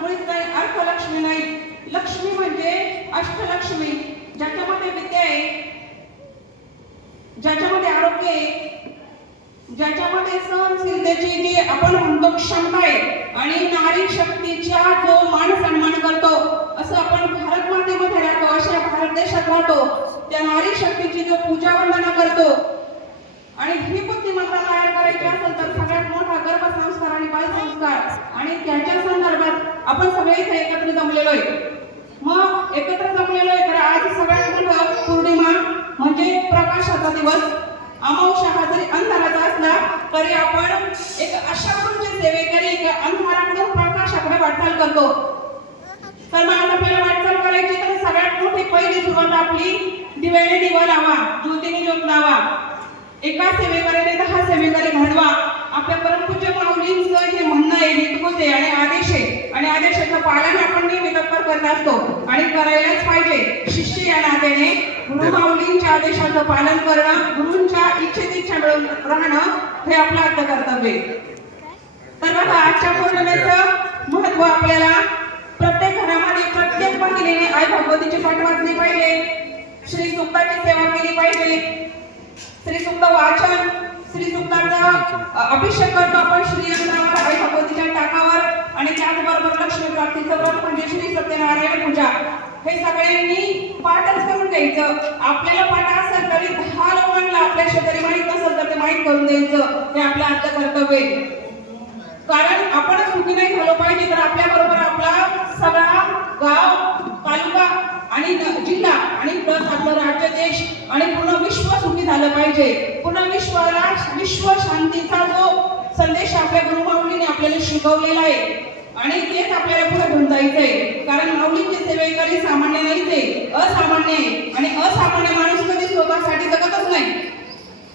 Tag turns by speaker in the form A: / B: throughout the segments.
A: मुळीच नाही अर्थलक्ष्मी नाही. लक्ष्मी म्हणजे अष्टलक्ष्मी ज्याच्यामध्ये विद्या आहे ज्याच्यामध्ये आरोग्य आहे ज्याच्यामध्ये सहनशीलतेची जी आपण म्हणतो क्षमता आहे आणि नारी शक्तीच्या जो मान सन्मान करतो असं आपण भारत मातेमध्ये राहतो अशा भारत देशात राहतो त्या नारी शक्तीची जो पूजा वंदना करतो. आणि ही बुद्धिमत्ता तयार करायची असेल तर सगळ्यात मोठं आणि बाल संस्कार आणि त्याच्या संदर्भात आपण सगळे इथे एकत्र जमलेलो आहे. मग एकत्र जमलेलो आहे तर आज सगळ्यात मोठं पौर्णिमा म्हणजे प्रकाशाचा दिवस. अमावश्या हा जरी अंधाराचा असला तरी आपण एक अशा गुरूंची सेवेकरी की अंधाराकडून प्रकाशाकडे वाटचाल करतो. तर मग आता आपल्याला वाटचाल करायची तर सगळ्यात मोठी पहिली सुरुवात आपली दिव्याने दिवा लावा ज्योतीने ज्योत लावा. एका सेवेकऱ्याने दहा सेवेकरी घडवा आपल्या परमपूज्य माऊलींचं हे म्हणणं आहे हितगुज आणि आदेश आहे. आणि आदेशाचं पालन आपण नेहमी तत्पर करत असतो. आणि करायलाच पाहिजे. शिष्य या नात्याने गुरु माऊलींच्या आदेशाचं पालन करणं गुरूंच्या इच्छेत इच्छा मिळून राहणं हे आपलं आद्य कर्तव्य आहे. तर बघा आजच्या पौर्णिमेचं महत्त्व आपल्याला प्रत्येक घरामध्ये प्रत्येक महिलेने आई भगवतीची पाठ वाचली पाहिजे. श्री सुक्ताची सेवा केली पाहिजे. श्री सुक्त वाचन श्री अभिषेक करतो आपण श्री यंत्रावर आई भगवतीच्या टाकावर. आणि त्याचबरोबर लक्ष्मी प्राप्तीचं व्रत म्हणजे श्री सत्यनारायण पूजा. हे सगळ्यांनी पाठच करून द्यायचं. आपल्याला पाठ असेल तरी दहा लोकांना आपल्या शेतकरी माहीत नसेल तर ते माहीत करून द्यायचं. हे आपलं आद्य कर्तव्य आहे. कारण आपण सुखी नाही झालो पाहिजे तर आपल्या बरोबर आपला सगळा गाव तालुका आणि जिल्हा आणि प्लस आपलं राज्य देश आणि पूर्ण विश्व सुखी झालं पाहिजे. पूर्ण विश्वाला विश्व शांतीचा जो संदेश आपल्या गुरुमाऊलीने आपल्याला शिकवलेला आहे आणि तेच आपल्याला पुढे घेऊन जायचंय. कारण माऊलींची सेवेकरी सामान्य नाहीच आहे असामान्य आहे. आणि असामान्य माणूस कधी स्वतःसाठी जगतच नाही.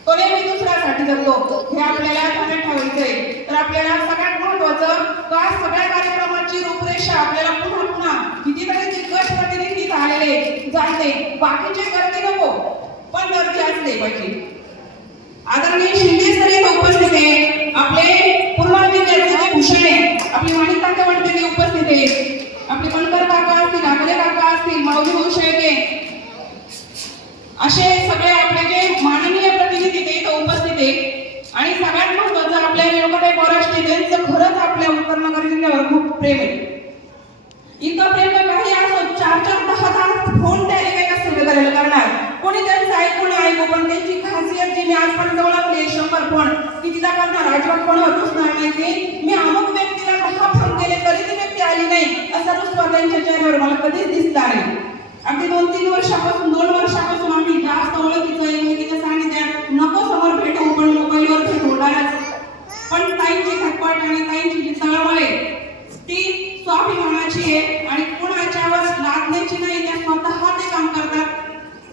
A: तो नेहमी दुसऱ्यासाठी जगतो. हे आपल्याला ध्यानात आहे तर आपल्याला सगळ्यात महत्वाचं का सगळ्या कार्यक्रमाची रूपरेषा आपल्याला पुन्हा पुन्हा कितीतरी दिग्गज प्रतिनिधी झालेले जाते बाकीचे गर्दी नको. पण गर्दी असले पाहिजे. आदरणीय शिंदे सर इथे उपस्थित आहे. आपले पूर्वाजी जिल्ह्याचे भूषण आहे आपली माणिक काका वडतेली उपस्थित आहे. आपले बनकर काका असतील आगरे काका असतील माऊली भाऊ शेळके असे सगळे आपले जे माननीय प्रतिनिधी ते इथं उपस्थित आहे आणि सगळ्यात महत्वाचं आपल्या रेणुकाताई बोराष्टे त्यांचं खरंच आपल्या उपकरणाकडे जिल्ह्यावर खूप प्रेम आहे इतकं प्रेम तर काही असो चार चार दहा दहा फोन त्या एका सेवेकऱ्याला करणार कोणी त्यांचं ऐकून पण त्यांची खासियत जी मी आजपर्यंत ओळखली आहे, शंभर की तिला करणार अजिबात कोणावर होतच नाही की मी अमुक व्यक्तीला दहा फोन केले तरी ती व्यक्ती आली नाही असा रुसवा त्यांच्या चेहऱ्यावर मला कधीच दिसला नाही. अगदी दोन तीन वर्षापासून दोन वर्षापासून आम्ही जास्त ओळखीचं एकमेकीच्या सानिध्यात नको समोर भेटू पण मोबाईलवर भेटू होणारच पण ताईंची खटपट आणि ताईंची जी तळमळ आहे ती स्वाभिमानाची आहे आणि कुणाच्यावर लादण्याची नाही त्या स्वतः ते काम करतात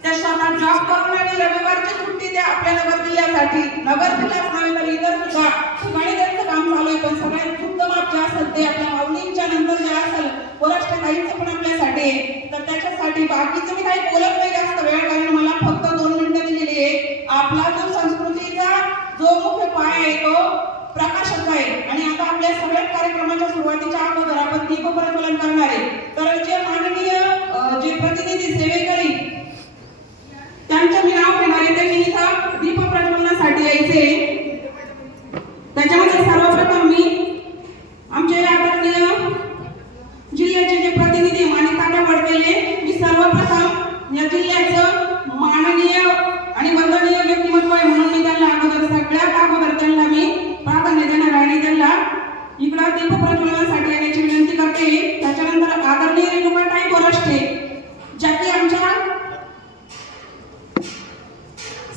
A: त्या स्वतः जॉब करून आणि रविवारची सुट्टी त्या आपल्या नगर जिल्ह्यासाठी नगर जिल्ह्यात नव्हे तर इतर सुद्धा ठिकाणी त्यांचं काम चालू आहे पण सगळ्यात उत्तम जे असेल ते आपल्या माऊलींच्या नंतर जे असेल वरिष्ठ पण आपल्यासाठी तर त्याच्यासाठी बाकीचं मी काही बोलत नाही जास्त वेळ कारण मला फक्त दोन मिनिटं दिलेली आहे. आपला जो संस्कृतीचा जो मुख्य पाय आहे तो प्रकाशाचा आहे. आणि आता आपल्या सगळ्या कार्यक्रमाच्या सुरुवातीच्या अगोदर आपण दीप प्रज्वलन करणार आहे. तर जे माननीय जे प्रतिनिधी सेवेकरी त्यांचं मी नाव घेणार आहे. त्यांनी इथं दीप प्रज्वलनासाठी यायचे त्याच्यामध्ये सर्वप्रथम मी आमचे आदरणीय जिल्ह्याचे जे प्रतिनिधी मानिकांना वडलेले मी सर्वप्रथम या जिल्ह्याचं माननीय आणि वंदनीय व्यक्तिमत्व आहे म्हणून मी त्यांना अगोदर सगळ्यात अगोदर त्यांना मी प्राधान्य देणार आहे आणि त्यांना इकडं दीप येण्याची विनंती करते. त्याच्यानंतर आदरणीय रेणुकाताई गोरष्टे ज्या की आमच्या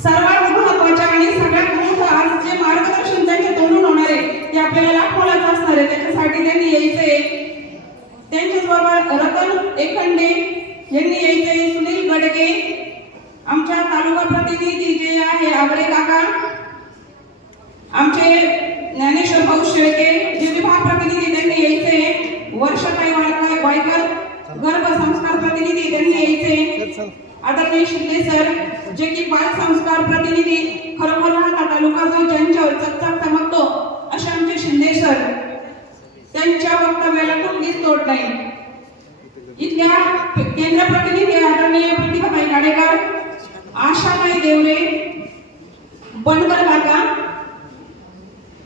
A: सर्वात महत्त्वाच्या आणि सगळ्यात मोठं आज जे मार्गदर्शन त्यांच्या तोंडून होणार आहे ते आपल्याला लाखोलाच असणार आहे. त्याच्यासाठी त्यांनी यायचंय त्यांच्याच बरोबर रतन एकंडे यांनी यायचंय सुनील गडगे आमच्या तालुका प्रतिनिधी जे आहे आगरे काका आमचे ज्ञानेश्वर भाऊ शेळके जे विभाग प्रतिनिधी त्यांनी यायचे. वर्षाताई वायकर बायकर गर्भ संस्कार प्रतिनिधी त्यांनी यायचे. आदरणीय शिंदे सर जे की बाल संस्कार प्रतिनिधी खरोखर राहता तालुका जो ज्यांच्यावर चकचक चमकतो असे आमचे शिंदे सर. त्यांच्या वक्तव्याला कुठलीच तोड नाही. इथल्या केंद्र प्रतिनिधी आदरणीय प्रतिभाताई गाडेकर आशाताई देवरे बनकर काका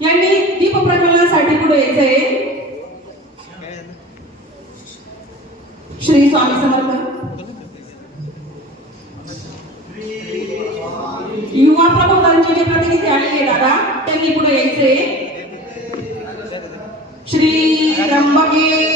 A: यांनी दीप प्रकरणासाठी पुढे यायचंय. श्री स्वामी समर्थ. युवा प्रबोधांचे जे प्रतिनिधी आलेले दादा त्यांनी पुढे यायचंय. श्री रंबगे